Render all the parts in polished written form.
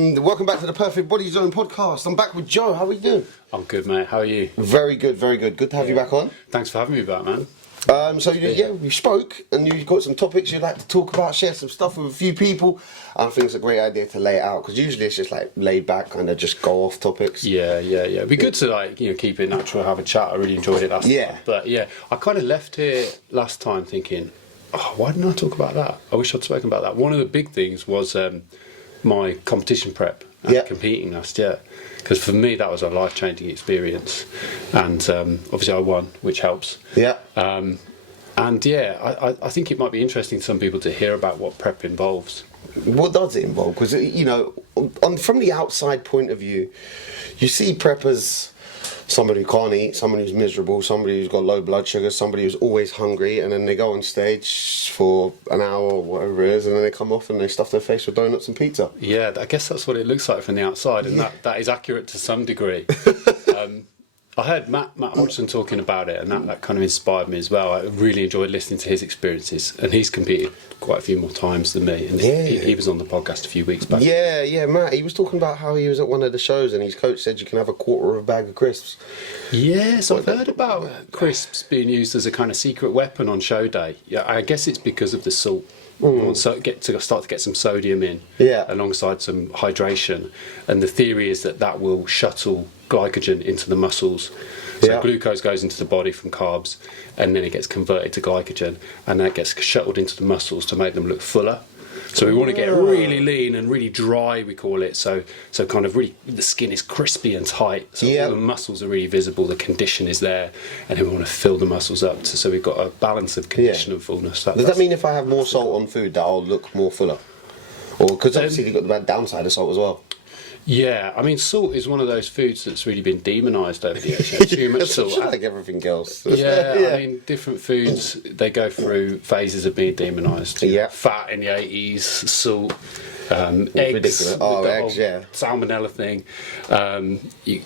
Welcome back to the Perfect Body Zone podcast. I'm back with Joe. How are you doing? I'm good, mate. How are you? Very good, very good. Good to have you back on. Thanks for having me back, man. We spoke and you've got some topics you'd like to talk about, share some stuff with a few people. I think it's a great idea to lay it out because usually it's just like laid back, kind of just go off topics. Yeah. It'd be good to keep it natural, have a chat. I really enjoyed it last time. But I kind of left here last time thinking, oh, why didn't I talk about that? I wish I'd spoken about that. One of the big things was my competition prep and competing last year. Because for me, that was a life-changing experience. And obviously I won, which helps. Yeah. I think it might be interesting to some people to hear about what prep involves. What does it involve? Because, from the outside point of view, you see prep as somebody who can't eat, somebody who's miserable, somebody who's got low blood sugar, somebody who's always hungry, and then they go on stage for an hour or whatever it is, and then they come off and they stuff their face with donuts and pizza. Yeah, I guess that's what it looks like from the outside, and that is accurate to some degree. I heard Matt Hodgson talking about it, and that kind of inspired me as well. I really enjoyed listening to his experiences, and he's competed quite a few more times than me. And he was on the podcast a few weeks back. Yeah, Matt. He was talking about how he was at one of the shows, and his coach said you can have a quarter of a bag of crisps. Yes, I've heard about crisps being used as a kind of secret weapon on show day. Yeah, I guess it's because of the salt. So start to get some sodium in, alongside some hydration, and the theory is that will shuttle glycogen into the muscles. So glucose goes into the body from carbs, and then it gets converted to glycogen, and that gets shuttled into the muscles to make them look fuller. So we want to get really lean and really dry, we call it. So kind of really, the skin is crispy and tight. So all the muscles are really visible. The condition is there, and then we want to fill the muscles up. So we've got a balance of condition and fullness. Does that mean if I have more salt on food that I'll look more fuller? Or because obviously you've got the bad downside of salt as well. Yeah, I mean, salt is one of those foods that's really been demonised over the years. Too much salt. Like everything else. I mean, different foods, they go through phases of being demonised. Fat in the 80s, salt, eggs. Ridiculous. Oh, eggs, salmonella thing,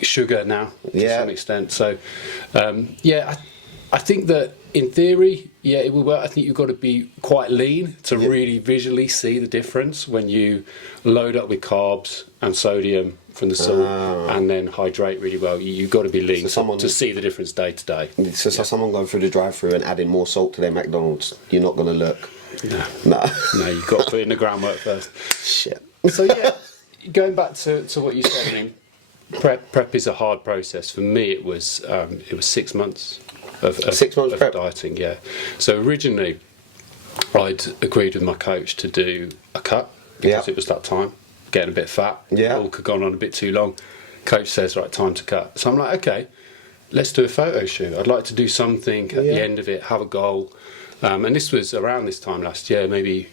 sugar now, to some extent. So, I think that in theory, it will work. I think you've got to be quite lean to really visually see the difference when you load up with carbs and sodium from the salt and then hydrate really well. You've got to be lean to see the difference day to day. So someone going through the drive-through and adding more salt to their McDonald's, you're not going to look. No, you've got to put in the groundwork first. Shit. So going back to what you said, I mean, prep is a hard process. For me, it was 6 months. Of 6 months prep dieting, So originally, I'd agreed with my coach to do a cut because it was that time, getting a bit fat. Bulk had gone on a bit too long. Coach says, right, time to cut. So I'm like, okay, let's do a photo shoot. I'd like to do something at the end of it, have a goal. And this was around this time last year, maybe,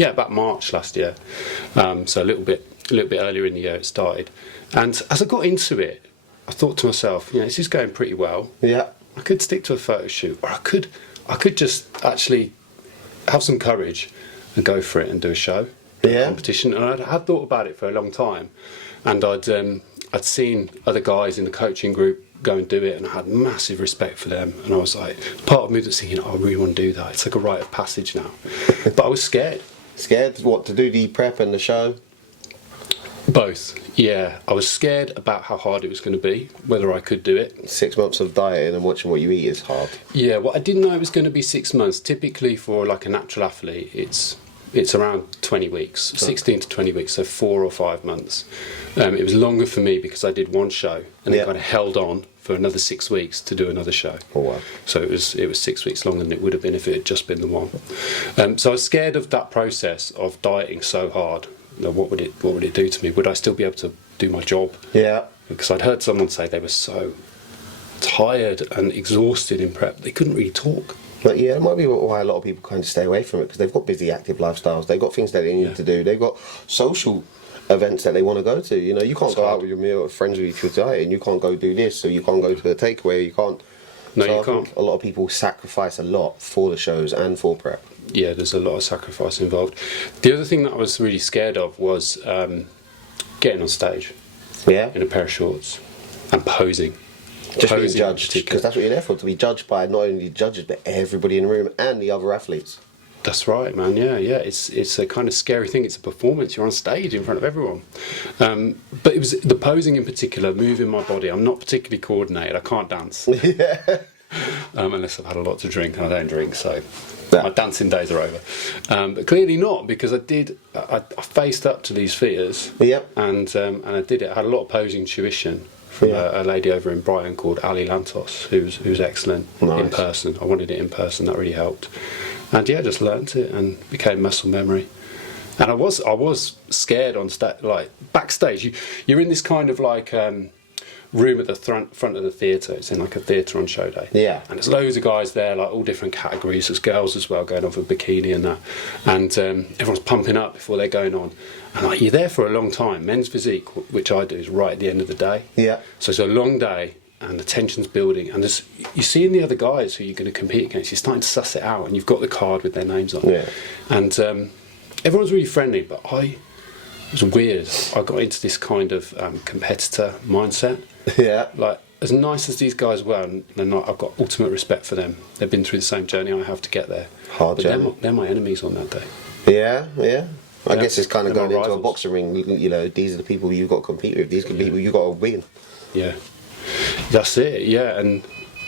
about March last year. So a little bit earlier in the year it started. And as I got into it, I thought to myself, this is going pretty well. I could stick to a photo shoot, or I could just actually have some courage and go for it and do a show, competition. And I had thought about it for a long time, and I'd seen other guys in the coaching group go and do it, and I had massive respect for them. And I was like, part of me was thinking, I really want to do that. It's like a rite of passage now. But I was scared. Scared what, to do the prep and the show? Both, I was scared about how hard it was going to be, whether I could do it. 6 months of dieting and watching what you eat is hard. I didn't know it was going to be 6 months. Typically for like a natural athlete, it's around 20 weeks, 16 to 20 weeks, so 4 or 5 months. It was longer for me because I did one show and then kind of held on for another 6 weeks to do another show. Oh wow! So it was 6 weeks longer than it would have been if it had just been the one. So I was scared of that process of dieting so hard. What would it do to me? Would I still be able to do my job? Because I'd heard someone say they were so tired and exhausted in prep they couldn't really talk. But it might be why a lot of people kind of stay away from it, because they've got busy, active lifestyles. They've got things that they need to do. They've got social events that they want to go to. You can't go out with your meal with friends with your diet, and you can't go do this, so you can't go to a takeaway. You can't. You can't. A lot of people sacrifice a lot for the shows and for prep. There's a lot of sacrifice involved. The other thing that I was really scared of was getting on stage in a pair of shorts and posing. Just being judged, because that's what you're there for, to be judged by not only the judges but everybody in the room and the other athletes. That's right, man. Yeah. It's a kind of scary thing. It's a performance. You're on stage in front of everyone. But it was the posing in particular, moving my body. I'm not particularly coordinated. I can't dance. Yeah. Unless I've had a lot to drink, and I don't drink, so my dancing days are over. But clearly not, because I faced up to these fears. Yep. And I did it. I had a lot of posing tuition from a lady over in Brighton called Ali Lantos, who's excellent in person. I wanted it in person. That really helped. And just learnt it and became muscle memory. And I was scared on stage, like backstage. You're in this kind of like room at the front of the theatre. It's in like a theatre on show day. Yeah. And there's loads of guys there, like all different categories. There's girls as well going on for bikini and that. And everyone's pumping up before they're going on. And like you're there for a long time. Men's physique, which I do, is right at the end of the day. Yeah. So it's a long day. And the tension's building, and you're seeing the other guys who you're going to compete against. You're starting to suss it out, and you've got the card with their names on. Yeah. And everyone's really friendly, but it was weird. I got into this kind of competitor mindset. Yeah. Like, as nice as these guys were, and I've got ultimate respect for them. They've been through the same journey I have to get there. Hard journey. They're my enemies on that day. Yeah. I guess it's kind of going into a boxing ring. You know, these are the people you've got to compete with. These are the people you've got to win. Yeah. That's it, yeah. And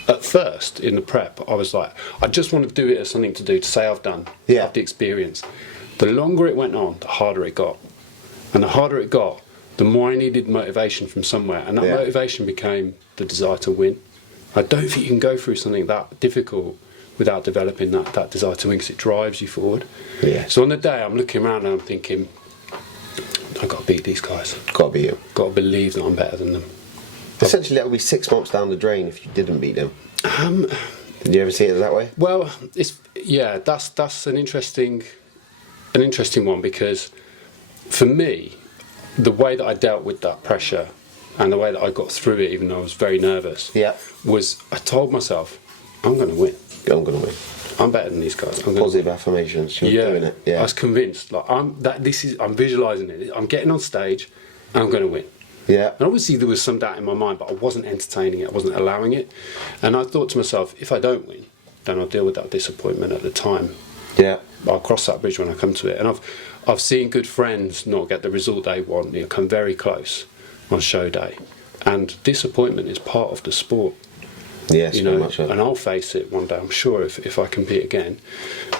at first, in the prep, I was like, I just want to do it as something to do, to say I've done, have the experience. The longer it went on, the harder it got. And the harder it got, the more I needed motivation from somewhere. And that motivation became the desire to win. I don't think you can go through something that difficult without developing that desire to win, because it drives you forward. Yeah. So on the day, I'm looking around and I'm thinking, I've got to beat these guys. Got to beat them. Got to believe that I'm better than them. Essentially, that would be 6 months down the drain if you didn't beat them. Did you ever see it that way? Well, that's an interesting one, because for me, the way that I dealt with that pressure and the way that I got through it, even though I was very nervous, was I told myself, I'm going to win. I'm going to win. I'm better than these guys. Positive affirmations. You're doing it. Yeah. I was convinced. Like I'm visualising it. I'm getting on stage, and I'm going to win. Yeah. And obviously there was some doubt in my mind, but I wasn't entertaining it. I wasn't allowing it. And I thought to myself, if I don't win, then I'll deal with that disappointment at the time. Yeah. I'll cross that bridge when I come to it. And I've seen good friends not get the result they want. You know, come very close on show day. And disappointment is part of the sport. Yes, you know, very much so. And I'll face it one day, I'm sure, if I compete again.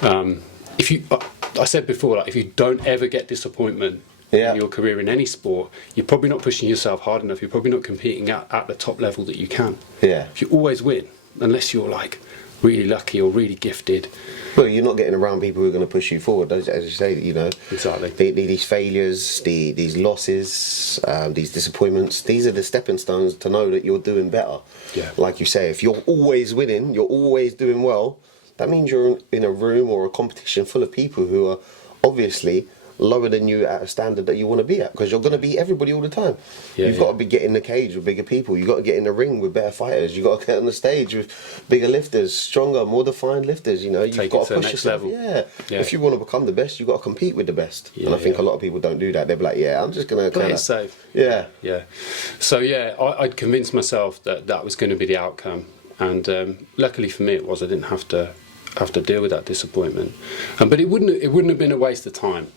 I said before, like, if you don't ever get disappointment in your career in any sport, you're probably not pushing yourself hard enough. You're probably not competing at the top level that you can. Yeah. If you always win, unless you're like really lucky or really gifted. Well, you're not getting around people who are going to push you forward, as you say. You know, exactly. These failures, these losses, these disappointments. These are the stepping stones to know that you're doing better. Yeah. Like you say, if you're always winning, you're always doing well. That means you're in a room or a competition full of people who are obviously lower than you at a standard that you want to be at, because you're going to beat everybody all the time. You've got to be getting in the cage with bigger people. You've got to get in the ring with better fighters. You've got to get on the stage with bigger lifters, stronger, more defined lifters. You know, you've got to push yourself. Yeah. If you want to become the best, you've got to compete with the best. And I think a lot of people don't do that. They're like, I'm just going to play it safe. Yeah. So I'd convinced myself that was going to be the outcome, and luckily for me, it was. I didn't have to deal with that disappointment, but it wouldn't have been a waste of time.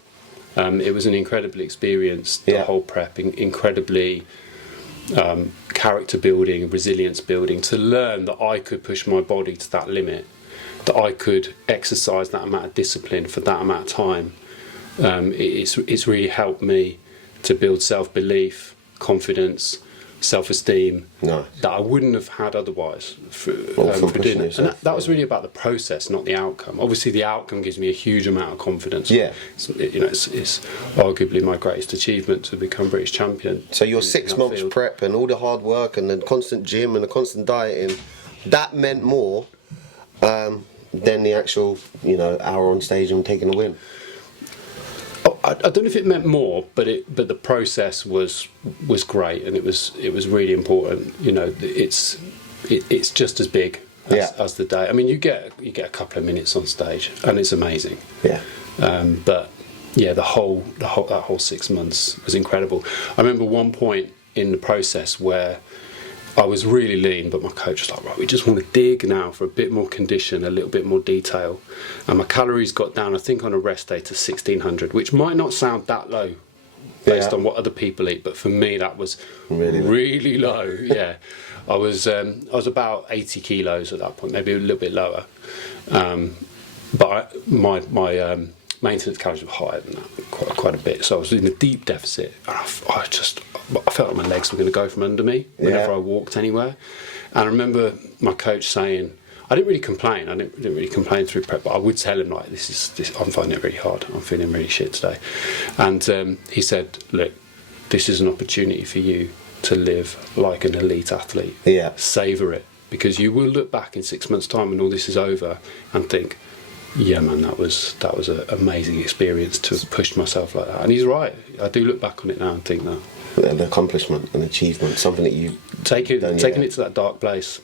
It was an incredible experience, the whole prep, incredibly character building, resilience building, to learn that I could push my body to that limit, that I could exercise that amount of discipline for that amount of time. It's really helped me to build self-belief, confidence, self-esteem that I wouldn't have had otherwise for doing it. And that was really about the process, not the outcome. Obviously the outcome gives me a huge amount of confidence. It's arguably my greatest achievement to become British champion. So your 6 months prep and all the hard work and the constant gym and the constant dieting, that meant more than the actual hour on stage and taking a win. I don't know if it meant more, but the process was great, and it was really important. You know, it's just as big as the day. I mean, you get a couple of minutes on stage, and it's amazing. Yeah. But that whole 6 months was incredible. I remember one point in the process where I was really lean, but my coach was like, right, we just want to dig now for a bit more condition, a little bit more detail. And my calories got down, I think, on a rest day to 1,600, which might not sound that low based on what other people eat, but for me that was really low. Yeah, I was about 80 kilos at that point, maybe a little bit lower. But my maintenance calories were higher than that, quite a bit. So I was in a deep deficit. And I felt like my legs were going to go from under me whenever I walked anywhere. And I remember my coach saying, I didn't really complain. I didn't really complain through prep, but I would tell him, like, this I'm finding it really hard. I'm feeling really shit today. And he said, look, this is an opportunity for you to live like an elite athlete. Yeah. Savour it, because you will look back in 6 months' time when all this is over and think, yeah, man, that was an amazing experience to have pushed myself like that. And he's right. I do look back on it now and think that. An accomplishment, an achievement, something that you taking it to that dark place.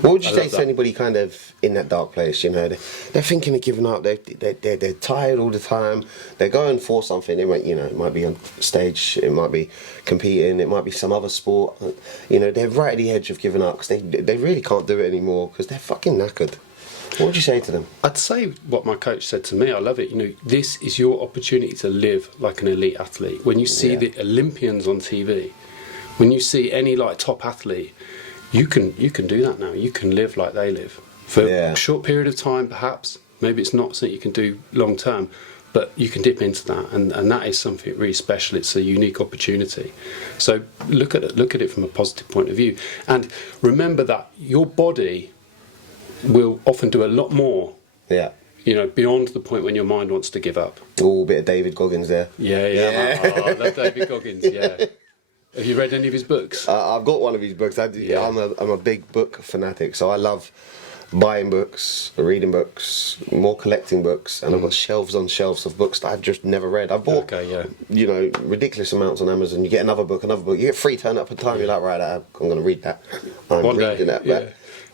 What would you say to anybody kind of in that dark place? You know, they're thinking of giving up. They're tired all the time. They're going for something. It might, it might be on stage. It might be competing. It might be some other sport. You know, they're right at the edge of giving up because they really can't do it anymore because they're fucking knackered. What would you say to them? I'd say what my coach said to me. I love it. You know, this is your opportunity to live like an elite athlete. When you see the Olympians on TV, when you see any like top athlete, you can do that now. You can live like they live for a short period of time, perhaps. Maybe it's not something you can do long term, but you can dip into that, and that is something really special. It's a unique opportunity. So look at it from a positive point of view, and remember that your body will often do a lot more. Yeah. You know, beyond the point when your mind wants to give up. Oh, a bit of David Goggins there. Yeah. I love David Goggins. Yeah. Have you read any of his books? I've got one of his books. I'm a big book fanatic, so I love buying books, reading books, more collecting books, and I've got shelves on shelves of books that I've just never read. I've bought, ridiculous amounts on Amazon. You get another book. You get free turn up a time. You're like, right, I'm going to read that. I'm reading that. Yeah.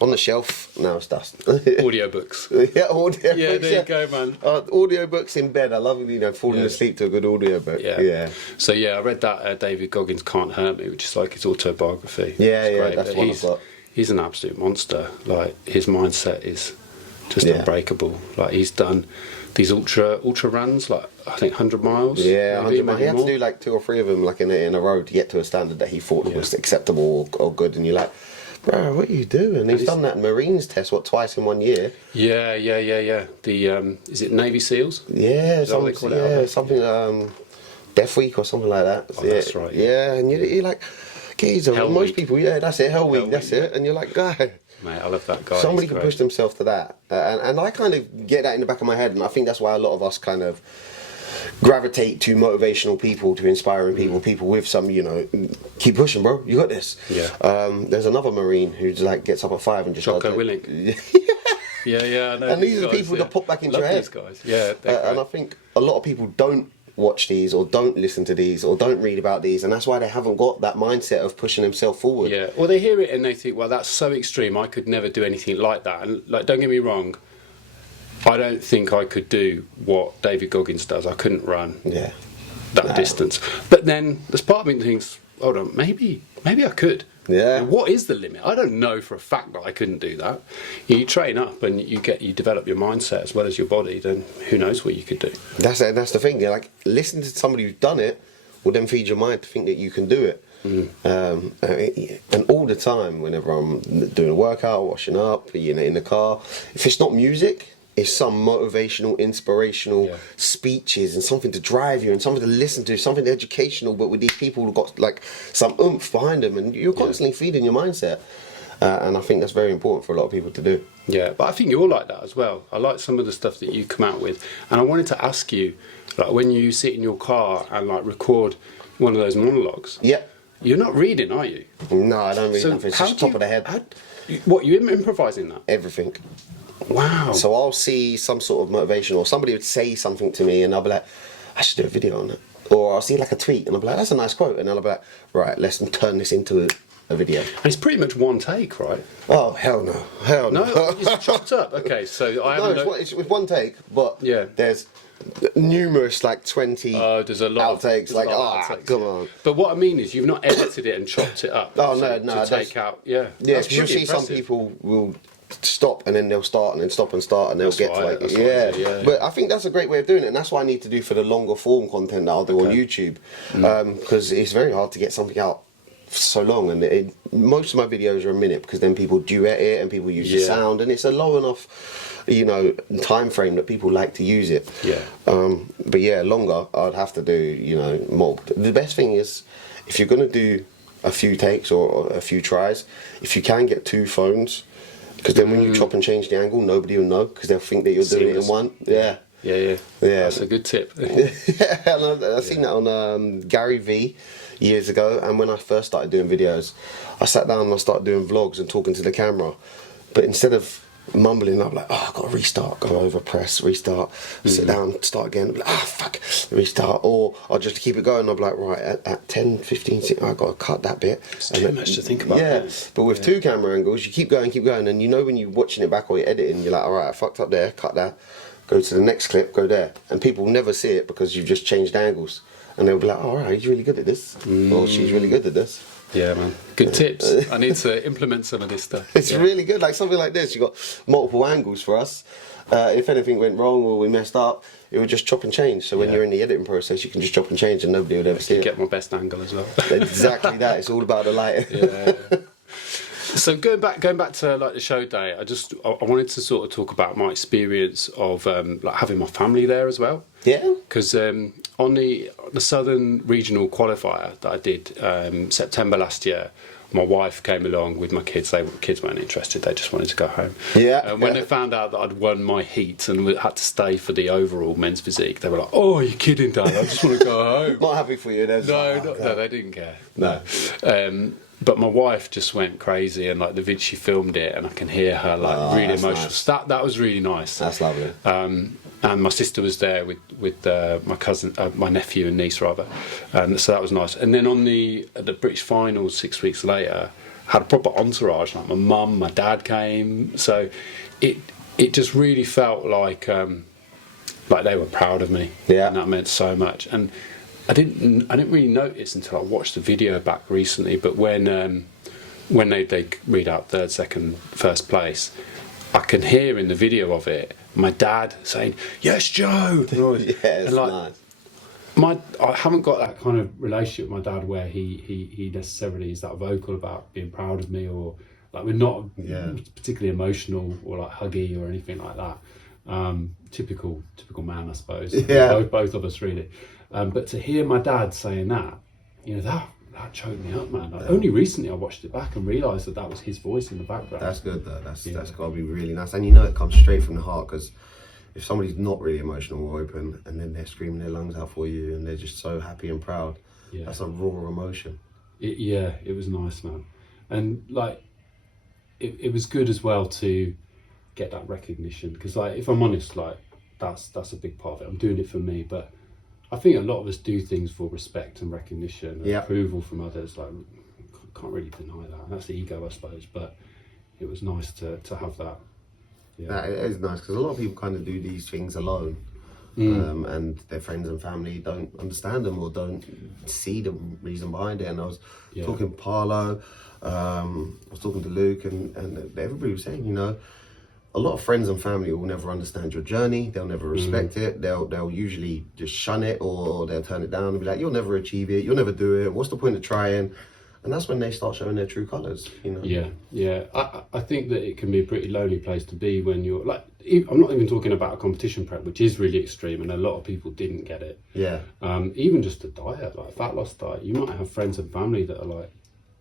On the shelf, now it's dust. Audiobooks. Yeah, audiobooks. Yeah, there you go, man. Audiobooks in bed. I love, falling asleep to a good audiobook. Yeah. So, I read that David Goggins Can't Hurt Me, which is like his autobiography. Yeah, that's one I've got. He's an absolute monster. Like, his mindset is just unbreakable. Like, he's done these ultra runs, like, I think 100 miles. Yeah, 100 miles. He had to do like 2 or 3 of them, like in a row, to get to a standard that he thought was acceptable or good. And you're like, bro, what are you doing? He's done that Marines test, twice in 1 year? Yeah. The is it Navy SEALs? Yeah, something Death Week or something like that. Oh, that's right. Yeah, and you're like, geezer, most Week. people, that's it, Hell Week, that's it. And you're like, guy. Mate, I love that guy. Somebody can push themselves to that. And I kind of get that in the back of my head, and I think that's why a lot of us kind of gravitate to motivational people, to inspiring people with some, keep pushing, bro. You got this. Yeah. There's another Marine who like gets up at 5 and just Jocko Willink. Yeah. I know and these are the people that pop back into your head. These guys. Yeah. And I think a lot of people don't watch these or don't listen to these or don't read about these, and that's why they haven't got that mindset of pushing themselves forward. Yeah. Well, they hear it and they think, well, that's so extreme. I could never do anything like that. And like, don't get me wrong. I don't think I could do what David Goggins does. I couldn't run that distance. But then there's part of me that thinks, hold on, maybe I could. Yeah. What is the limit? I don't know for a fact that I couldn't do that. You train up and you develop your mindset as well as your body, then who knows what you could do. That's the thing. You're like, listening to somebody who's done it will then feed your mind to think that you can do it. And all the time, whenever I'm doing a workout, washing up, in the car, if it's not music, it's some motivational, inspirational speeches and something to drive you and something to listen to, something educational, but with these people who've got like some oomph behind them, and you're constantly feeding your mindset. And I think that's very important for a lot of people to do. Yeah, but I think you're like that as well. I like some of the stuff that you come out with, and I wanted to ask you, like, when you sit in your car and like record one of those monologues. Yeah. You're not reading, are you? No, I don't read nothing. It's just top of the head. What, you improvising that? Everything. Wow. So I'll see some sort of motivation, or somebody would say something to me and I'll be like, I should do a video on it. Or I'll see like a tweet and I'll be like, that's a nice quote. And then I'll be like, right, let's turn this into a video. And it's pretty much one take, right? Oh, hell no. No, it's chopped up. Okay, so I haven't... No, it's one take, but there's numerous like 20 there's a lot outtakes. of, Like, outtakes, come on. But what I mean is, you've not edited it and chopped it up. Oh, to, no, to take out. Yeah, Yeah, that's you'll pretty see some impressive. people will stop and then they'll start and then stop and start and they'll get to like, that's what I do, yeah. But I think that's a great way of doing it, and that's what I need to do for the longer form content that I'll do on YouTube, because it's very hard to get something out so long, and most of my videos are a minute, because then people duet it and people use the sound, and it's a low enough, you know, time frame that people like to use it. But yeah, longer I'd have to do, you know, more. The best thing is, if you're going to do a few takes or a few tries, if you can get 2 phones, because then when you chop and change the angle, nobody will know, because they'll think that you're doing it in one. Yeah, That's a good tip. yeah, and I've seen that on Gary V years ago, and when I first started doing videos, I sat down and I started doing vlogs and talking to the camera, but instead of mumbling, I'm like, oh, I've got to restart, go over, press, restart, sit down, start again, I'm like, fuck, restart, or I'll just keep it going. I'm like, right, at 10, 15, I've got to cut that bit. It's too much to think about. Yeah, but with 2 camera angles, you keep going, and you know when you're watching it back or you're editing, you're like, all right, I fucked up there, cut that, go to the next clip, go there, and people never see it because you've just changed angles, and they'll be like, all right, he's really good at this, or she's really good at this. Yeah, man. Good tips. I need to implement some of this stuff. It's really good. Like something like this, you got multiple angles for us. If anything went wrong or we messed up, it would just chop and change. So when you're in the editing process, you can just chop and change, and nobody would ever see it. Get my best angle as well. Exactly that. It's all about the light. So going back to like the show day, I wanted to sort of talk about my experience of like having my family there as well. Yeah. Because on the Southern Regional Qualifier that I did September last year, my wife came along with my kids. Kids weren't interested; they just wanted to go home. Yeah. And when they found out that I'd won my heat and had to stay for the overall men's physique, they were like, "Oh, you're kidding, Dad! I just want to go home." Not happy for you. No, they didn't care. No. But my wife just went crazy, and like the vid, she filmed it, and I can hear her like really emotional. Nice. That was really nice. That's lovely. And my sister was there with my cousin, my nephew and niece rather, and so that was nice. And then on the British finals 6 weeks later, had a proper entourage. Like my mum, my dad came, so it just really felt like they were proud of me. Yeah, and that meant so much. And I didn't really notice until I watched the video back recently, but when they read out third, second, first place, I can hear in the video of it my dad saying, "Yes, Joe." Yes, like, nice. I haven't got that kind of relationship with my dad where he necessarily is that vocal about being proud of me, or like we're not particularly emotional or like huggy or anything like that. Typical man, I suppose. Yeah. Both of us really. But to hear my dad saying that, you know, that choked me up, man. Like, only recently I watched it back and realised that was his voice in the background. That's good though. That's got to be really nice, and you know it comes straight from the heart, because if somebody's not really emotional or open, and then they're screaming their lungs out for you, and they're just so happy and proud, that's a raw emotion. It was nice, man, and like it was good as well to get that recognition, because like if I'm honest, like that's a big part of it. I'm doing it for me, but I think a lot of us do things for respect and recognition and approval from others. Like, can't really deny that. That's the ego, I suppose. But it was nice to have that. Yeah. That is nice, because a lot of people kind of do these things alone, and their friends and family don't understand them or don't see the reason behind it. And I was talking to Parlo, I was talking to Luke, and everybody was saying, you know, a lot of friends and family will never understand your journey. They'll never respect it. They'll usually just shun it, or they'll turn it down and be like, "You'll never achieve it. You'll never do it. What's the point of trying?" And that's when they start showing their true colours. You know. Yeah. I think that it can be a pretty lonely place to be when you're like. I'm not even talking about a competition prep, which is really extreme, and a lot of people didn't get it. Yeah. Even just a diet, like a fat loss diet, you might have friends and family that are like,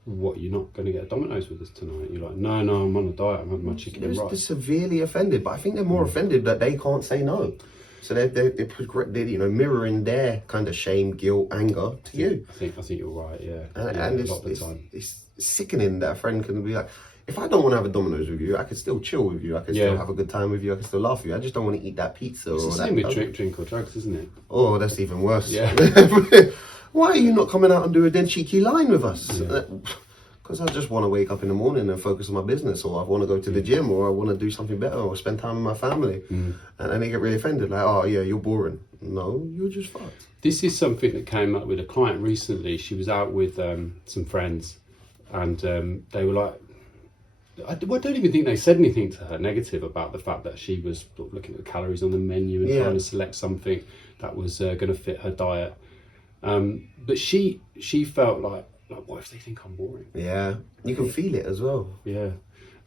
"What, you're not going to get a Domino's with us tonight?" You're like, no, I'm on a diet, I'm having my chicken and rice. They're severely offended, but I think they're more offended that they can't say no. So they're you know, mirroring their kind of shame, guilt, anger to you. I think you're right, yeah. And a lot of the time. It's sickening that a friend can be like, if I don't want to have a Domino's with you, I can still chill with you, I can still have a good time with you, I can still laugh with you, I just don't want to eat that pizza. It's or the that same with drink or drugs, isn't it? Oh, that's even worse. Yeah. Why are you not coming out and do a den cheeky line with us? Because I just want to wake up in the morning and focus on my business, or I want to go to the gym, or I want to do something better, or spend time with my family. And they get really offended, like, oh yeah, you're boring. No, you're just fucked. This is something that came up with a client recently. She was out with some friends, and they were like, I don't even think they said anything to her negative about the fact that she was sort of looking at the calories on the menu and trying to select something that was going to fit her diet. But she felt like, what if they think I'm boring? Yeah, you can feel it as well. Yeah,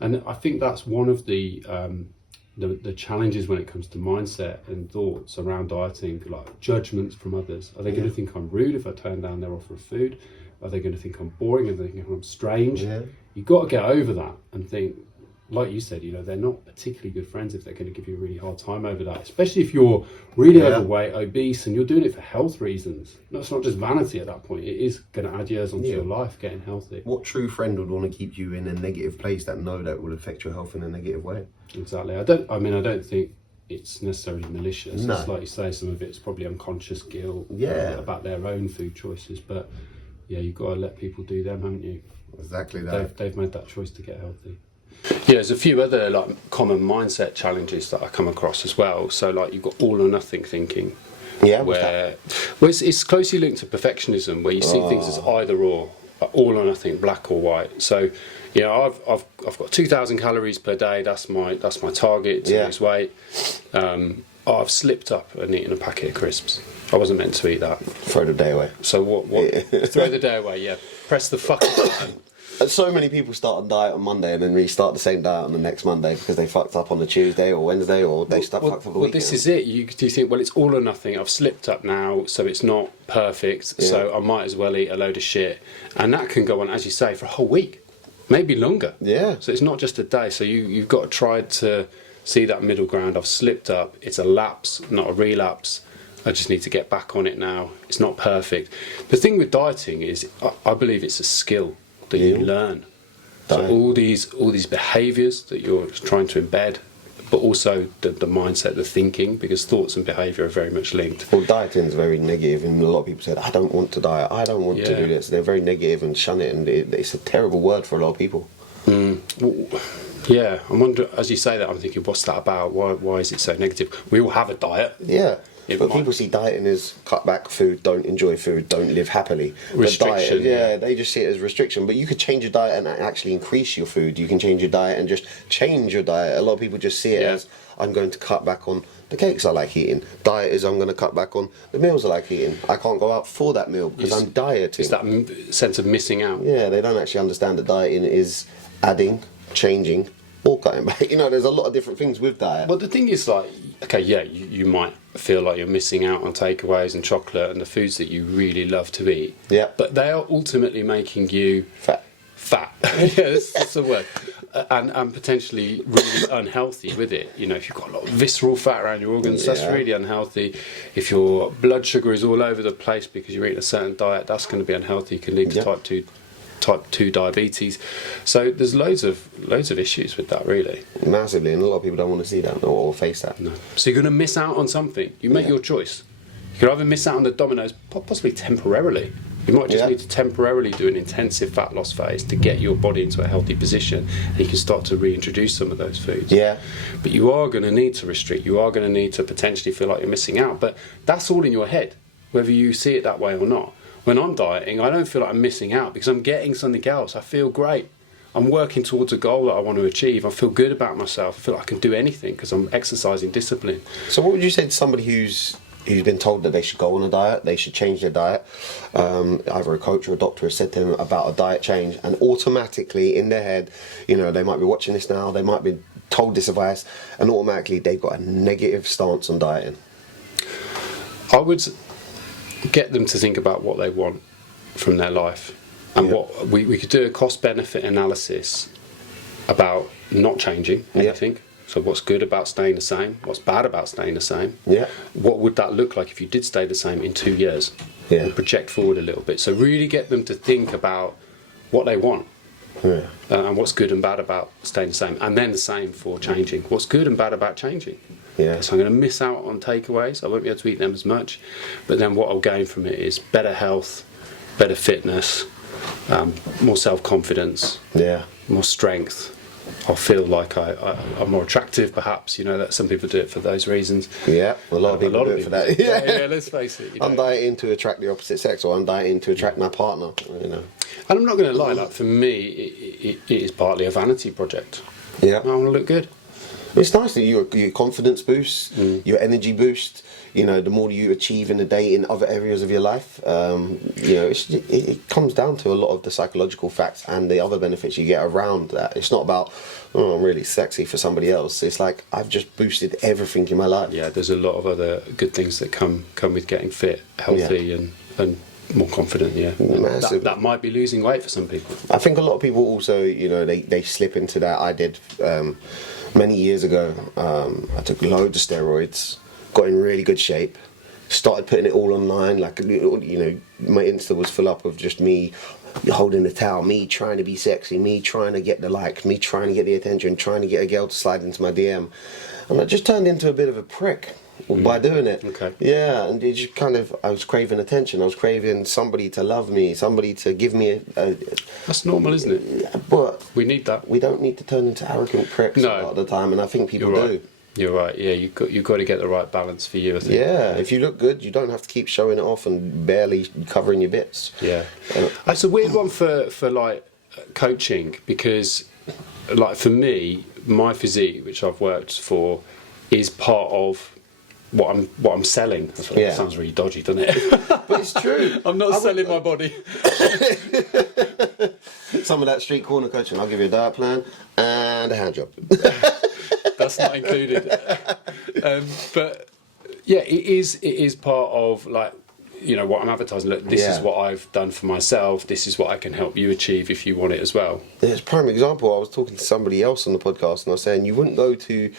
and I think that's one of the challenges when it comes to mindset and thoughts around dieting, like judgments from others. Are they going to think I'm rude if I turn down their offer of food? Are they going to think I'm boring? Are they going to think I'm strange? Yeah. You've got to get over that and think, like you said, they're not particularly good friends if they're going to give you a really hard time over that, especially if you're really overweight, obese, and you're doing it for health reasons. No, it's not just vanity at that point. It is going to add years onto your life getting healthy. What true friend would want to keep you in a negative place that will affect your health in a negative way? Exactly. I don't think it's necessarily malicious. No. It's like you say, some of it's probably unconscious guilt about their own food choices. But yeah, you've got to let people do them, haven't you? Exactly that. They've made that choice to get healthy. Yeah, there's a few other common mindset challenges that I come across as well. So you've got all or nothing thinking. Yeah. It's closely linked to perfectionism, where you see things as either or, all or nothing, black or white. So I've got 2,000 calories per day. That's my target to lose weight. I've slipped up and eaten a packet of crisps. I wasn't meant to eat that. Throw the day away. So what? Throw the day away. Yeah. Press the fucking button. So many people start a diet on Monday and then restart the same diet on the next Monday because they fucked up on the Tuesday or Wednesday, or they fucked up the weekend. This is it. Do you think, well, it's all or nothing. I've slipped up now, so it's not perfect. So I might as well eat a load of shit, and that can go on, as you say, for a whole week, maybe longer. Yeah. So it's not just a day. So you've got to try to see that middle ground. I've slipped up. It's a lapse, not a relapse. I just need to get back on it now. It's not perfect. The thing with dieting is, I believe it's a skill that you learn. So all these behaviours that you're trying to embed, but also the mindset, the thinking, because thoughts and behaviour are very much linked. Well, dieting is very negative, and a lot of people said, I don't want to diet, I don't want to do this. They're very negative and shun it, and it's a terrible word for a lot of people. Yeah, I wonder, as you say that, I'm thinking, what's that about? Why is it so negative? We all have a diet. Yeah. But people see dieting as cut back food, don't enjoy food, don't live happily. Restriction. They just see it as restriction. But you could change your diet and actually increase your food. You can change your diet and just change your diet. A lot of people just see it as, I'm going to cut back on the cakes I like eating. Diet is, I'm going to cut back on the meals I like eating. I can't go out for that meal because I'm dieting. It's that sense of missing out. Yeah, they don't actually understand that dieting is adding, changing, or cutting back. There's a lot of different things with diet. Well, the thing is, you might feel like you're missing out on takeaways and chocolate and the foods that you really love to eat. Yeah. But they are ultimately making you fat. Yeah, that's the word. And potentially really unhealthy with it. If you've got a lot of visceral fat around your organs, that's really unhealthy. If your blood sugar is all over the place because you're eating a certain diet, that's going to be unhealthy. It can lead to type 2 diabetes. So there's loads of issues with that, really. Massively, and a lot of people don't want to see that or face that. No. So you're going to miss out on something. You make your choice. You could either miss out on the dominoes, possibly temporarily. You might just need to temporarily do an intensive fat loss phase to get your body into a healthy position, and you can start to reintroduce some of those foods. Yeah. But you are going to need to restrict. You are going to need to potentially feel like you're missing out. But that's all in your head, whether you see it that way or not. When I'm dieting, I don't feel like I'm missing out because I'm getting something else. I feel great. I'm working towards a goal that I want to achieve. I feel good about myself. I feel like I can do anything because I'm exercising discipline. So what would you say to somebody who's been told that they should go on a diet, they should change their diet? Either a coach or a doctor has said to them about a diet change, and automatically in their head, they might be watching this now, they might be told this advice, and automatically they've got a negative stance on dieting. I would get them to think about what they want from their life, and what we could do a cost-benefit analysis about not changing anything. So what's good about staying the same? What's bad about staying the same? Yeah. What would that look like if you did stay the same in 2 years? Yeah. And project forward a little bit. So really get them to think about what they want. Yeah. And what's good and bad about staying the same, and then the same for changing. What's good and bad about changing? Yeah. So I'm going to miss out on takeaways. I won't be able to eat them as much, but then what I'll gain from it is better health, better fitness, more self-confidence, more strength. I'll feel like I'm more attractive, perhaps. That some people do it for those reasons. Yeah, a lot of people do it for that. Yeah, let's face it. I'm dieting to attract the opposite sex, or I'm dieting to attract my partner. And I'm not going to lie, like for me, it is partly a vanity project. Yeah, I want to look good. It's nice that your confidence boosts, your energy boosts. The more you achieve in a day in other areas of your life, it comes down to a lot of the psychological facts and the other benefits you get around that. It's not about, I'm really sexy for somebody else. It's like, I've just boosted everything in my life. Yeah, there's a lot of other good things that come with getting fit, healthy, and more confident. Yeah, that might be losing weight for some people. I think a lot of people also, they slip into that. I did many years ago. I took loads of steroids. Got in really good shape, started putting it all online, my Insta was full up of just me holding the towel, me trying to be sexy, me trying to get the likes, me trying to get the attention, trying to get a girl to slide into my DM, and I just turned into a bit of a prick by doing it. Okay. Yeah, and it just I was craving attention, I was craving somebody to love me, somebody to give me a That's normal, isn't it? But we need that. We don't need to turn into arrogant pricks a lot of the time, and I think people do. You're right. Yeah, you've got to get the right balance for you, I think. Yeah, if you look good, you don't have to keep showing it off and barely covering your bits. Yeah, it's a weird one for like coaching, because like for me, my physique, which I've worked for, is part of what I'm selling. That sounds really dodgy, doesn't it? But it's true. I'm not selling my body. Some of that street corner coaching. I'll give you a diet plan and a hand job. That's not included. But yeah, it is part of like what I'm advertising. Look, this is what I've done for myself. This is what I can help you achieve if you want it as well. There's a prime example. I was talking to somebody else on the podcast, and I was saying you wouldn't go to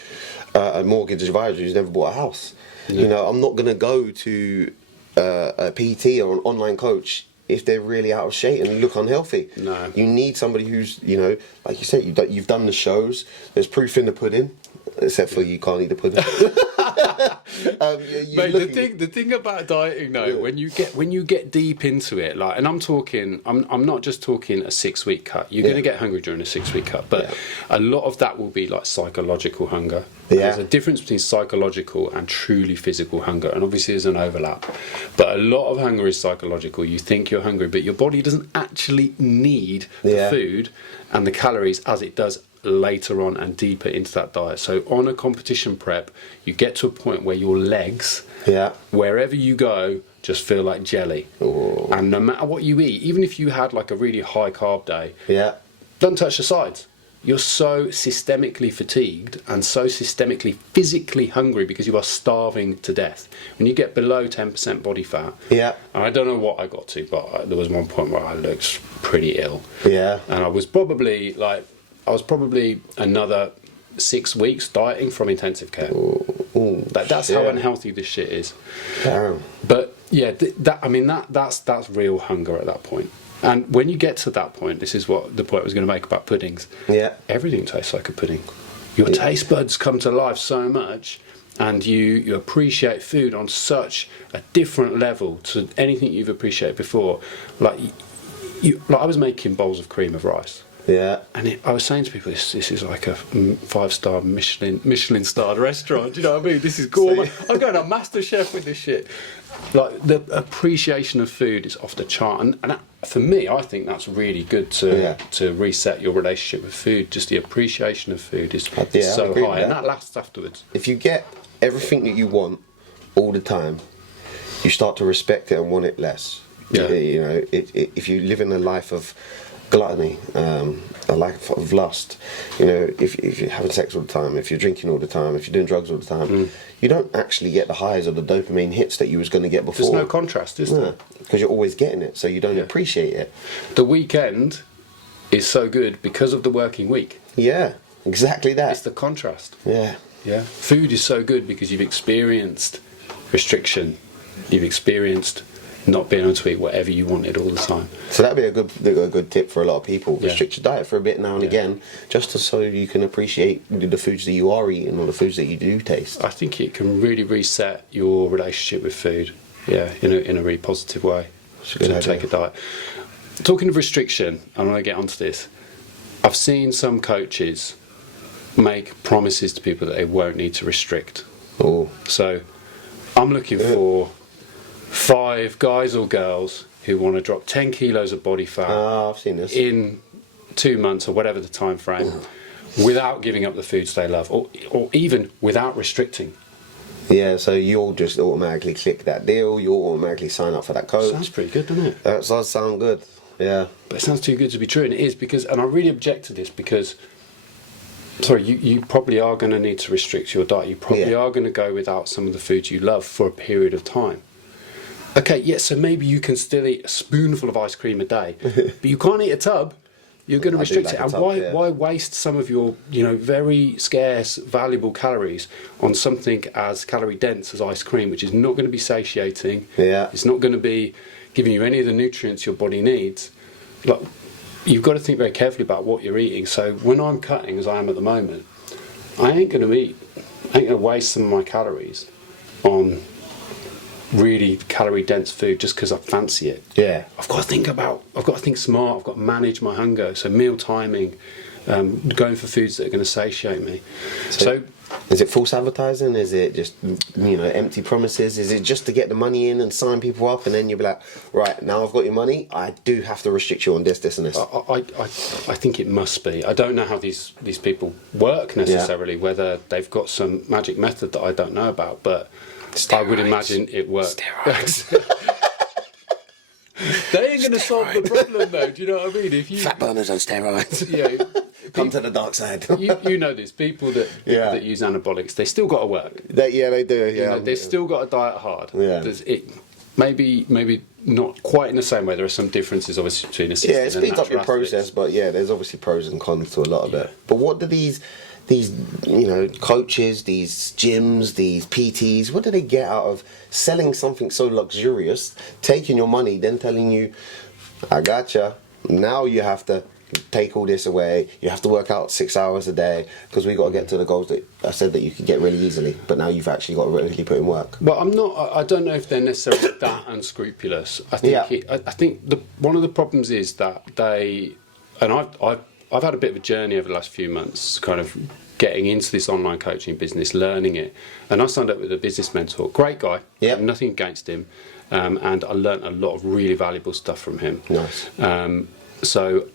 a mortgage advisor who's never bought a house. No. I'm not going to go to a PT or an online coach if they're really out of shape and look unhealthy. No. You need somebody who's, like you said, you've done the shows. There's proof in the pudding, except for you can't eat the pudding. Mate, the thing about dieting though, when you get deep into it, like, and I'm not just talking a 6-week cut. You're going to get hungry during a 6-week cut, but a lot of that will be like psychological hunger. There's a difference between psychological and truly physical hunger, and obviously there's an overlap. But a lot of hunger is psychological. You think you're hungry, but your body doesn't actually need the food and the calories as it does later on and deeper into that diet. So on a competition prep, you get to a point where your legs, wherever you go, just feel like jelly. Ooh. And no matter what you eat, even if you had like a really high carb day, don't touch the sides. You're so systemically fatigued and so systemically physically hungry because you are starving to death. When you get below 10% body fat, and I don't know what I got to, but there was one point where I looked pretty ill. And I was probably another 6 weeks dieting from intensive care. That's how unhealthy this shit is. Damn. But yeah, that's real hunger at that point. And when you get to that point, this is what the point I was going to make about puddings. Everything tastes like a pudding. Your taste buds come to life so much, and you appreciate food on such a different level to anything you've appreciated before. Like I was making bowls of cream of rice. And I was saying to people, this is like a 5-star Michelin starred restaurant. Do you know what I mean? This is gourmet. I'm going on MasterChef with this shit. Like the appreciation of food is off the chart, and that, for me, I think that's really good to reset your relationship with food. Just the appreciation of food is so high, and that lasts afterwards. If you get everything that you want all the time, you start to respect it and want it less. If you live in a life of gluttony, a life of lust, if you're having sex all the time, if you're drinking all the time, if you're doing drugs all the time, you don't actually get the highs or the dopamine hits that you was going to get before. There's no contrast, is there? Because you're always getting it, so you don't appreciate it. The weekend is so good because of the working week. Yeah, exactly that. It's the contrast. Yeah. Food is so good because you've experienced restriction, you've experienced not being able to eat whatever you wanted all the time. So that'd be a good tip for a lot of people. Restrict your diet for a bit now and again, just so you can appreciate the foods that you are eating or the foods that you do taste. I think it can really reset your relationship with food, in a really positive way. It's a good idea. Take a diet. talking of restriction, I want to get onto this. I've seen some coaches make promises to people that they won't need to restrict. Oh. So I'm looking for 5 guys or girls who want to drop 10 kilos of body fat I've seen this. in 2 months or whatever the time frame without giving up the foods they love, or even without restricting. Yeah, so you'll just automatically click that deal, you'll automatically sign up for that coach. Sounds pretty good, doesn't it? That does sound good, yeah. But it sounds too good to be true, and it is, because, and I really object to this because, sorry, you probably are going to need to restrict your diet. You probably are going to go without some of the foods you love for a period of time. Okay, yeah, so maybe you can still eat a spoonful of ice cream a day, but you can't eat a tub. You're going to restrict it. And why waste some of your, very scarce, valuable calories on something as calorie dense as ice cream, which is not going to be satiating. Yeah. It's not going to be giving you any of the nutrients your body needs. Like, you've got to think very carefully about what you're eating. So when I'm cutting, as I am at the moment, I ain't going to waste some of my calories on really calorie dense food just because I fancy it. Yeah. I've got to think smart, I've got to manage my hunger. So meal timing, going for foods that are going to satiate me. So is it false advertising? Is it just, empty promises? Is it just to get the money in and sign people up, and then you'll be like, right, now I've got your money, I do have to restrict you on this, and this? I think it must be. I don't know how these people work necessarily, whether they've got some magic method that I don't know about, but steroids. I would imagine it works. Steroids. They ain't going to solve the problem, though. Do you know what I mean? If you fat burners on steroids. Yeah, come to the dark side. you know this. People that use anabolics, they still got to work. They do. Yeah, they've still got to diet hard. Yeah. Maybe not quite in the same way. There are some differences, obviously, between assisted and it speeds up your process, but there's obviously pros and cons to a lot of it. But what do these coaches, these gyms, these PTs, what do they get out of selling something so luxurious, taking your money, then telling you, I gotcha, now you have to take all this away, you have to work out 6 hours a day, because we got to get to the goals that I said that you could get really easily, but now you've actually got to really put in work. Well, I don't know if they're necessarily that unscrupulous. I think one of the problems is that I've had a bit of a journey over the last few months, kind of getting into this online coaching business, learning it. And I signed up with a business mentor, great guy, nothing against him, and I learnt a lot of really valuable stuff from him. Nice. So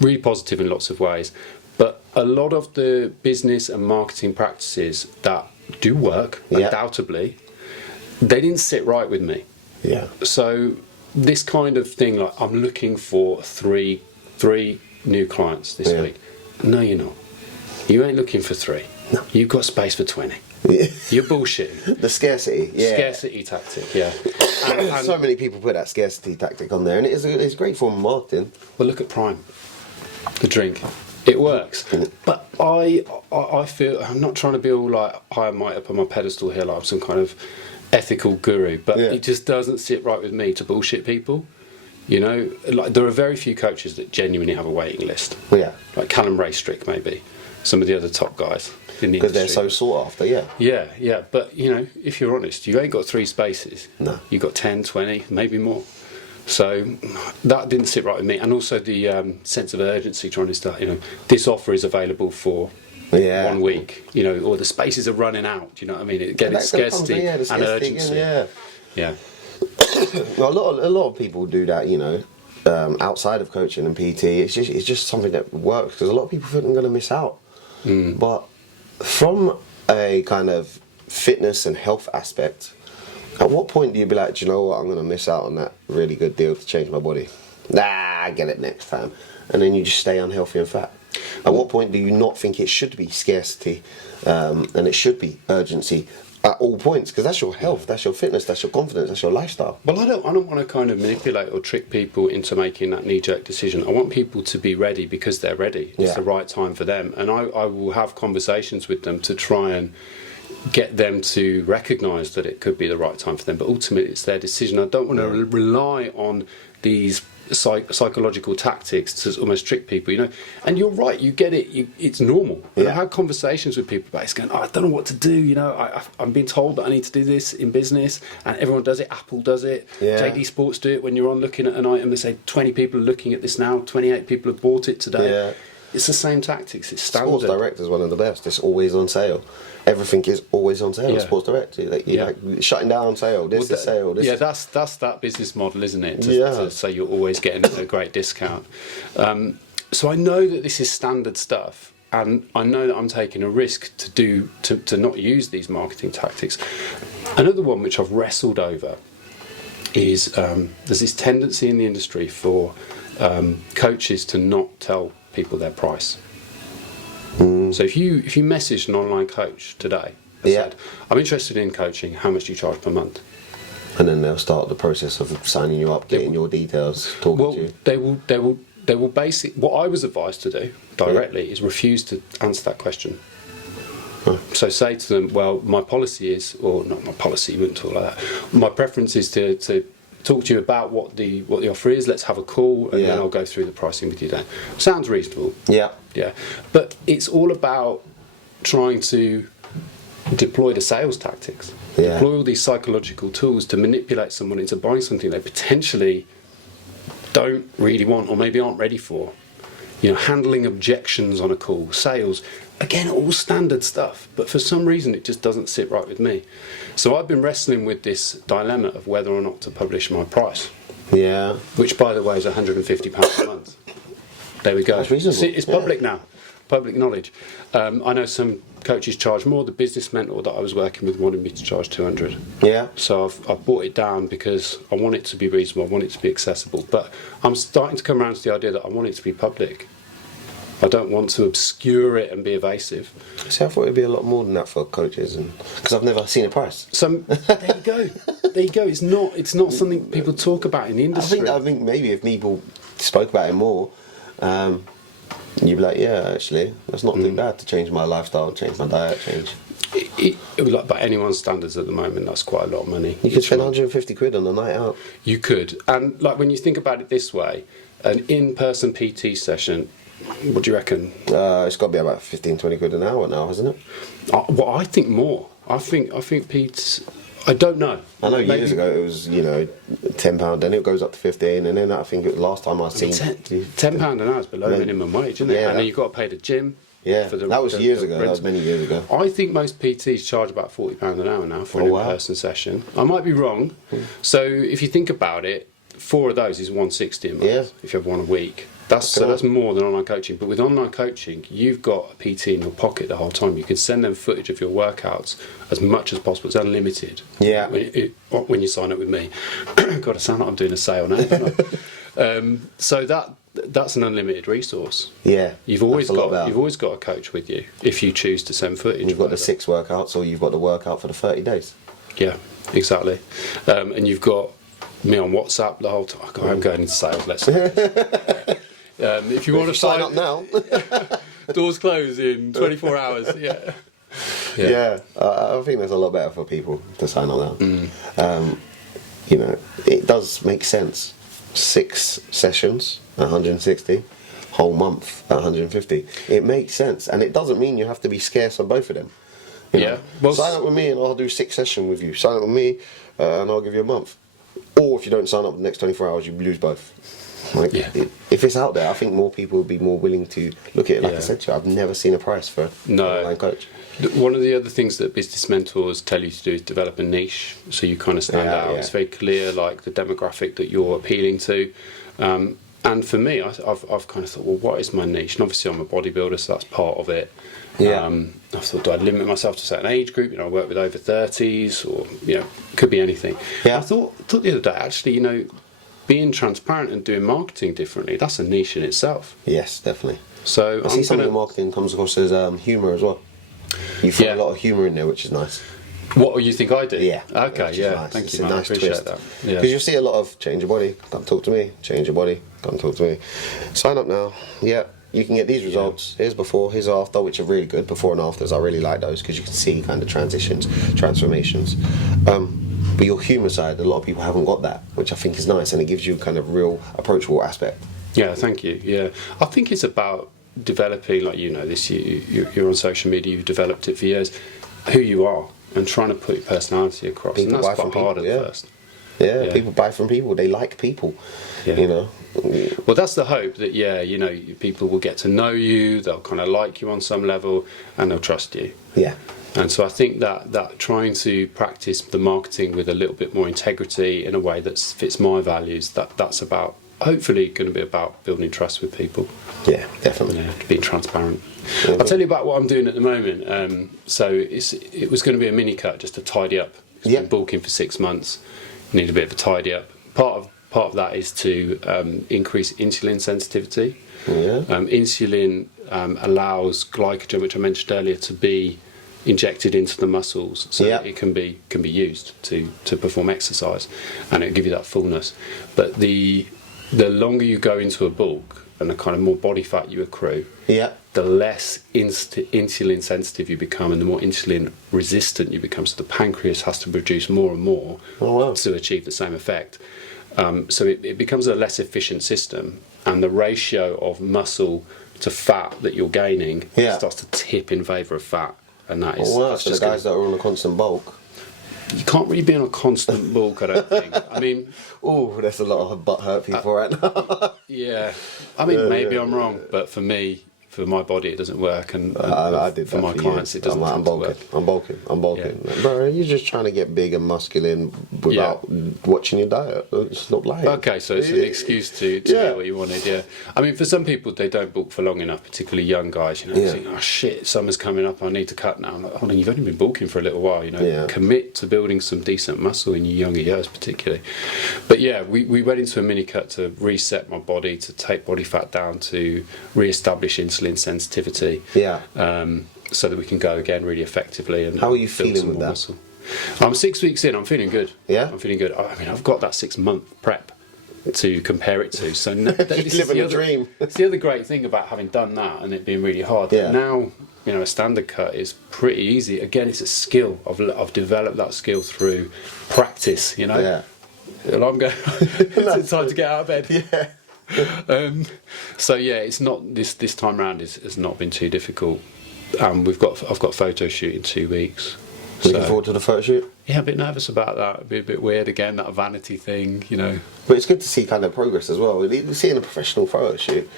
really positive in lots of ways. But a lot of the business and marketing practices that do work, undoubtedly, they didn't sit right with me. Yeah. So this kind of thing, like, I'm looking for three new clients this week. No, you're not. You ain't looking for 3. No. You've got space for 20. Yeah. You're bullshitting. The scarcity, Scarcity tactic, yeah. And so many people put that scarcity tactic on there, and it's a great form of marketing. Well, look at Prime, the drink. It works. But I feel, I'm not trying to be all like high and mighty up on my pedestal here, like I'm some kind of ethical guru, but it just doesn't sit right with me to bullshit people. Like, there are very few coaches that genuinely have a waiting list. Yeah. Like Callum Raystrick, maybe. Some of the other top guys in the industry. Because they're so sought after, Yeah. But, if you're honest, you ain't got 3 spaces. No. You've got 10, 20, maybe more. So that didn't sit right with me. And also the sense of urgency, trying to start, this offer is available for 1 week, or the spaces are running out. Do you know what I mean? Again, it's scarcity and urgency. Yeah. Well, a lot of people do that, outside of coaching and PT. It's just something that works, because a lot of people think they're going to miss out. But from a kind of fitness and health aspect, at what point do you be like, do you know what, I'm going to miss out on that really good deal to change my body? Nah, I get it next time. And then you just stay unhealthy and fat. At what point do you not think it should be scarcity and it should be urgency at all points? Because that's your health, that's your fitness, that's your confidence, that's your lifestyle. Well, I don't want to kind of manipulate or trick people into making that knee-jerk decision. I want people to be ready because they're ready. It's the right time for them. And I will have conversations with them to try and get them to recognise that it could be the right time for them. But ultimately, it's their decision. I don't want to rely on these psychological tactics to almost trick people, you know. And you're right, you get it, it's normal. And I've had conversations with people about it, going, I don't know what to do, you know, I'm being told that I need to do this in business, and everyone does it. Apple does it, JD Sports do it. When you're on looking at an item, they say 20 people are looking at this now, 28 people have bought it today. It's the same tactics, it's standard. Sports Direct is one of the best. It's always on sale. Everything is always on sale. Sports Direct, like shutting down sale. This is sale. That's that business model, isn't it? To say you're always getting a great discount. So I know that this is standard stuff, and I know that I'm taking a risk to not use these marketing tactics. Another one which I've wrestled over is there's this tendency in the industry for coaches to not tell people their price. So if you messaged an online coach today and said, I'm interested in coaching, how much do you charge per month? And then they'll start the process of signing you up, getting your details, talking to you. They will basically, what I was advised to do directly is refuse to answer that question. So say to them, well, my policy is, or not my policy, you wouldn't talk like that. My preference is to talk to you about what the offer is. Let's have a call, and then I'll go through the pricing with you then. Sounds reasonable. Yeah. But it's all about trying to deploy the sales tactics. Deploy all these psychological tools to manipulate someone into buying something they potentially don't really want, or maybe aren't ready for. You know, handling objections on a call, sales. Again, all standard stuff, but for some reason it just doesn't sit right with me. So I've been wrestling with this dilemma of whether or not to publish my price. Which, by the way, is £150 a month. There we go. That's reasonable. See, it's public now, public knowledge. I know some coaches charge more. The business mentor that I was working with wanted me to charge £200. So I've brought it down because I want it to be reasonable, I want it to be accessible. But I'm starting to come around to the idea that I want it to be public. I don't want to obscure it and be evasive. See, I thought it'd be a lot more than that for coaches, and because I've never seen a price. There you go. There you go. It's not something people talk about in the industry. I think maybe if people spoke about it more, you'd be like, yeah, actually, that's not too bad to change my lifestyle, change my diet, change. It would, like, by anyone's standards at the moment, that's quite a lot of money. You could spend 150 quid on a night out. You could, and like when you think about it this way, an in-person PT session. What do you reckon? It's got to be about 15-20 quid an hour now, hasn't it? Well, I think more. I think Pete's. I don't know. I know years ago it was, you know, £10, then it goes up to 15, and then I think last time I seen £10 an hour is below minimum wage, isn't it? And then you've got to pay the gym. That was years ago. That was many years ago. I think most PTs charge about £40 an hour now for an in-person session. I might be wrong. So if you think about it, 4 of those is £160 a month. If you have one a week. That's more than online coaching. But with online coaching, you've got a PT in your pocket the whole time. You can send them footage of your workouts as much as possible. It's unlimited. When you sign up with me. God, I sound like I'm doing a sale now. So that's an unlimited resource. You've always got a coach with you if you choose to send footage. You've got the 6 workouts, or you've got the workout for the 30 days. Yeah, exactly. And you've got me on WhatsApp the whole time. I'm going into sales lessons. If you want to sign up now, doors close in 24 hours. I think that's a lot better for people to sign up now. You know, it does make sense. 6 sessions, 160, whole month, 150. It makes sense, and it doesn't mean you have to be scarce on both of them. You know? Well, sign up with me and I'll do 6 sessions with you. Sign up with me and I'll give you a month. Or if you don't sign up in the next 24 hours, you lose both. If it's out there, I think more people would be more willing to look at it. Like I said to you, I've never seen a price for an online coach. One of the other things that business mentors tell you to do is develop a niche, so you kind of stand out. It's very clear, like the demographic that you're appealing to. And for me, I've kind of thought, well, what is my niche? And obviously, I'm a bodybuilder, so that's part of it. I thought, do I limit myself to a certain age group? You know, I work with over 30s, or you know, could be anything. I thought the other day, actually, you know, being transparent and doing marketing differently, that's a niche in itself. Yes, definitely. So I see some of the marketing comes across as humour as well. You find a lot of humour in there, which is nice. What you think I do? Yeah. Okay, nice. Thank it's you, man. a nice I appreciate twist. that. Because you see a lot of change your body, come talk to me, change your body, come talk to me. Sign up now. You can get these results. Here's before, here's after, which are really good. Before and afters, I really like those because you can see kind of transitions, transformations. But your humour side, a lot of people haven't got that, which I think is nice, and it gives you kind of real approachable aspect. Yeah, thank you. Yeah, I think it's about developing, like this. You're on social media. You've developed it for years. Who you are and trying to put your personality across, People and that's buy quite from hard people, at first. Yeah, people buy from people. They like people. Yeah. Well, that's the hope that people will get to know you. They'll kind of like you on some level, and they'll trust you. Yeah. And so I think that trying to practice the marketing with a little bit more integrity in a way that fits my values, that's about, hopefully going to be about building trust with people. Yeah, definitely. Being transparent. I'll tell you about what I'm doing at the moment. So it was going to be a mini cut just to tidy up. I've been bulking for 6 months. Need a bit of a tidy up. Part of that is to increase insulin sensitivity. Yeah. Insulin allows glycogen, which I mentioned earlier, to be injected into the muscles, so it can be used to perform exercise, and it'll give you that fullness. But the longer you go into a bulk and the kind of more body fat you accrue, the less insulin sensitive you become, and the more insulin resistant you become. So the pancreas has to produce more and more to achieve the same effect. So it becomes a less efficient system, and the ratio of muscle to fat that you're gaining starts to tip in favour of fat. And that is that's just the guys that are on a constant bulk. You can't really be on a constant bulk, I don't think. I mean, there's a lot of butt hurt people right now. Yeah, I mean, maybe I'm wrong, but for me, for my body, it doesn't work, and I did for my clients, it doesn't work. I'm bulking. Yeah. Bro, you're just trying to get big and masculine without watching your diet. It's not like. Okay, so it's an excuse to get what you wanted. Yeah, I mean, for some people, they don't bulk for long enough, particularly young guys. They think, oh shit, summer's coming up, I need to cut now. I'm like, hold on, you've only been bulking for a little while. Commit to building some decent muscle in your younger years, particularly. But yeah, we went into a mini cut to reset my body, to take body fat down, to re-establish insulin sensitivity, so that we can go again really effectively. And how are you feeling with that? Muscle. I'm 6 weeks in. I'm feeling good. I'm feeling good. I mean, I've got that 6 month prep to compare it to. So this living a dream. It's the other great thing about having done that and it being really hard. Now, a standard cut is pretty easy. Again, it's a skill. I've developed that skill through practice. And I'm going. It's time to get out of bed. So it's not this time round has not been too difficult. I've got a photo shoot in 2 weeks. Looking forward to the photo shoot? Yeah, a bit nervous about that. It'd be a bit weird again, that vanity thing, But it's good to see kind of progress as well. Seeing a professional photo shoot,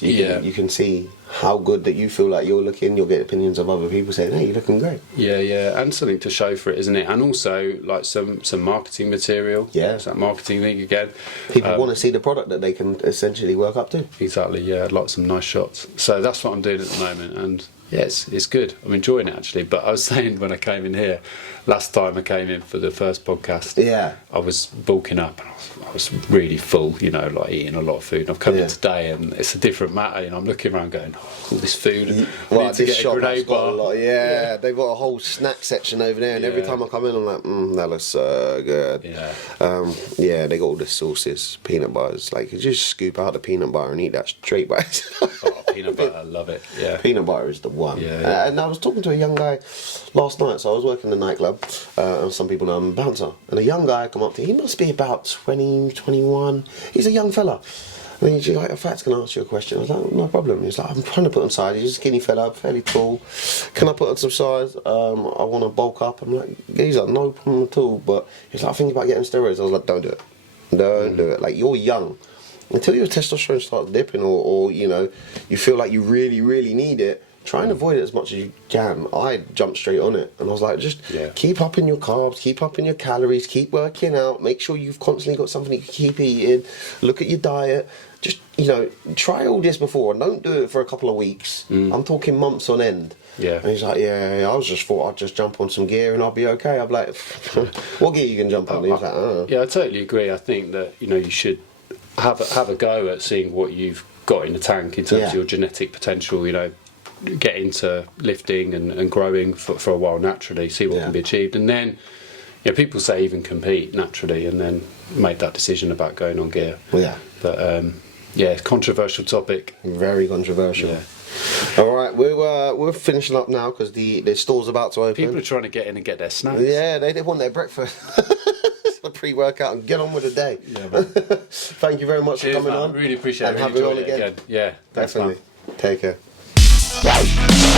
you can see how good that you feel like you're looking. You'll get opinions of other people saying, hey, you're looking great. Yeah, and something to show for it, isn't it? And also like some marketing material. It's that marketing thing again. People want to see the product that they can essentially work up to. Exactly, like some nice shots. So that's what I'm doing at the moment, and it's good. I'm enjoying it actually. But I was saying when I came in here, last time I came in for the first podcast, I was bulking up and I was really full, like eating a lot of food. And I've come in today and it's a different matter. I'm looking around going, all this food. Well, this shop has got a lot. They've got a whole snack section over there, and every time I come in, I'm like, that looks so good. They got all the sauces, peanut butters. Like, you just scoop out the peanut butter and eat that straight by itself. Peanut butter, I love it. Peanut butter is the one. And I was talking to a young guy last night. So I was working in the nightclub, and some people know I'm a bouncer. And a young guy come up to me. He must be about 20, 21. He's a young fella. And he's like, a fat's going to ask you a question. I was like, no problem. He's like, I'm trying to put on size. He's a skinny fella, fairly tall. Can I put on some size? I want to bulk up. I'm like, he's like, no problem at all. But he's like, I think about getting steroids. I was like, don't do it. Don't do it. Like, you're young. Until your testosterone starts dipping or you feel like you really, really need it, try and avoid it as much as you can. I jumped straight on it and I was like, just keep upping your carbs, keep upping your calories, keep working out, make sure you've constantly got something you can keep eating, look at your diet. Just, try all this before and don't do it for a couple of weeks. I'm talking months on end. And he's like, I was just thought I'd just jump on some gear and I'll be okay. I'm like, what gear you can jump on? He's like, I totally agree. I think that, you should have a go at seeing what you've got in the tank in terms of your genetic potential, get into lifting and growing for a while naturally, see what can be achieved, and then people say even compete naturally and then make that decision about going on gear. But controversial topic. Very controversial. Alright, we're finishing up now because the store's about to open. People are trying to get in and get their snacks. They want their breakfast. the pre-workout and get on with the day. Yeah, man. Thank you very much Cheers, for coming man. on. Really appreciate it. And Really have it on enjoyed it again. Yeah, thanks, Definitely. man. Take care.